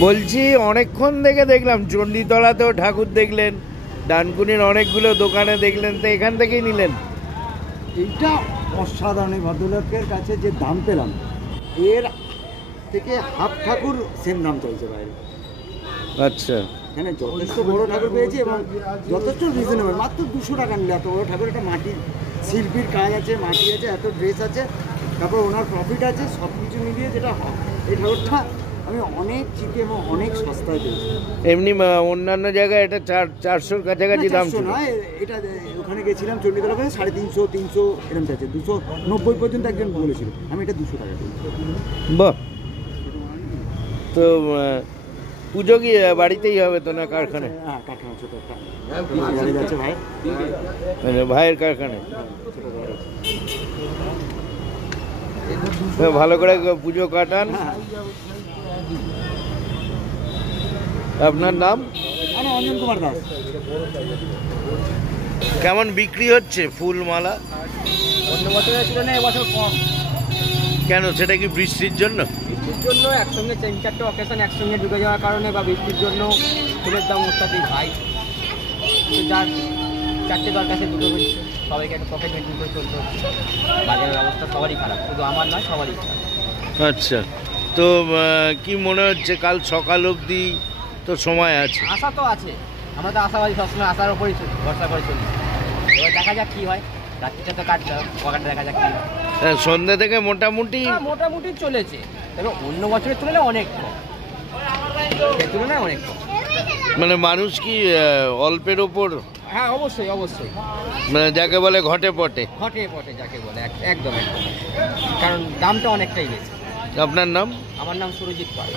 বলছি অনেকক্ষণ থেকে দেখলাম চণ্ডীতলাতেও ঠাকুর দেখলেন, ডানকুনির অনেকগুলো দোকানে দেখলেন, তো এখান থেকেই নিলেন? এইটা অসাধারণ। এই ভদ্রলোকের কাছে যে দাম পেলাম, এর থেকে হাফ ঠাকুর সেম দাম চলছে বাইরে। আচ্ছা, এখানে যথেষ্ট বড় ঠাকুর পেয়েছি এবং যথেষ্ট রিজনেবল, মাত্র 200 টাকা নিলে এত বড় ঠাকুর। একটা মাটির শিল্পীর কাজ আছে, মাটি আছে, এত ড্রেস আছে, তারপর ওনার প্রফিট আছে, সব কিছু মিলিয়ে যেটা হয় এই ঠাকুরটা আমি অনেক চিপে এবং অনেক সস্তায় পেয়েছি। এমনি অন্যান্য জায়গায় এটা 400-র কাছাকাছি দাম ছিল। না, এটা ওখানে গেছিলাম চণ্ডীতলা, 350, 300 এরকম চাইছে, 290 পর্যন্ত একজন বলেছিল। আমি এটা 200 টাকা দিই। বাহ, তো পুজো কি বাড়িতেই হবে তো না কারখানায়? হ্যাঁ, কারখানা ছোটো একটা যাচ্ছে ভাই, ভাইয়ের কারখানায়। ভালো করে পুজো কাটান। আপনার নাম? আমি অঞ্জন কুমার দাস। কেমন বিক্রি হচ্ছে ফুল মালা? অন্য বছরের তুলনায় এবছর কম। কেন, সেটা কি বৃষ্টির জন্য? বৃষ্টির জন্য একসঙ্গে 3-4টে অকেশন একসঙ্গে ঢুকে যাওয়ার কারণে বা বৃষ্টির জন্য ফুলের দাম অত্যাধিক হাই। যার 4টে দরকার সে 2টো কিনছে, সবাইকে একটা পকেট মেনটেন করে চলতে হচ্ছে। বাজারের অবস্থা সবারই খারাপ, শুধু আমার নয়, সবারই খারাপ। আচ্ছা, তো কি মনে হচ্ছে কাল সকাল অবধি তো সময় আছে? আশা তো আছে, আমরা তো আশাবাদী, সবসময় আশার ওপরই ভরসা করে চলি। এবার দেখা যাক কী হয়, রাত্রিটা তো কাটতে হবে, পকেটে দেখা যাক কী হয়। সন্ধ্যা থেকে মোটামুটি মোটামুটি চলেছে, তবে অন্য বছরের তুলনায় অনেক কম, এর তুলনায় অনেক কম। মানে মানুষ কি অল্পের ওপর? হ্যাঁ, অবশ্যই অবশ্যই, মানে যাকে বলে ঘটে পটে। ঘটে পটে যাকে বলে, একদম একদম, কারণ দামটা অনেকটাই বেশি। আপনার নাম? আমার নাম সুরজিৎ পাল।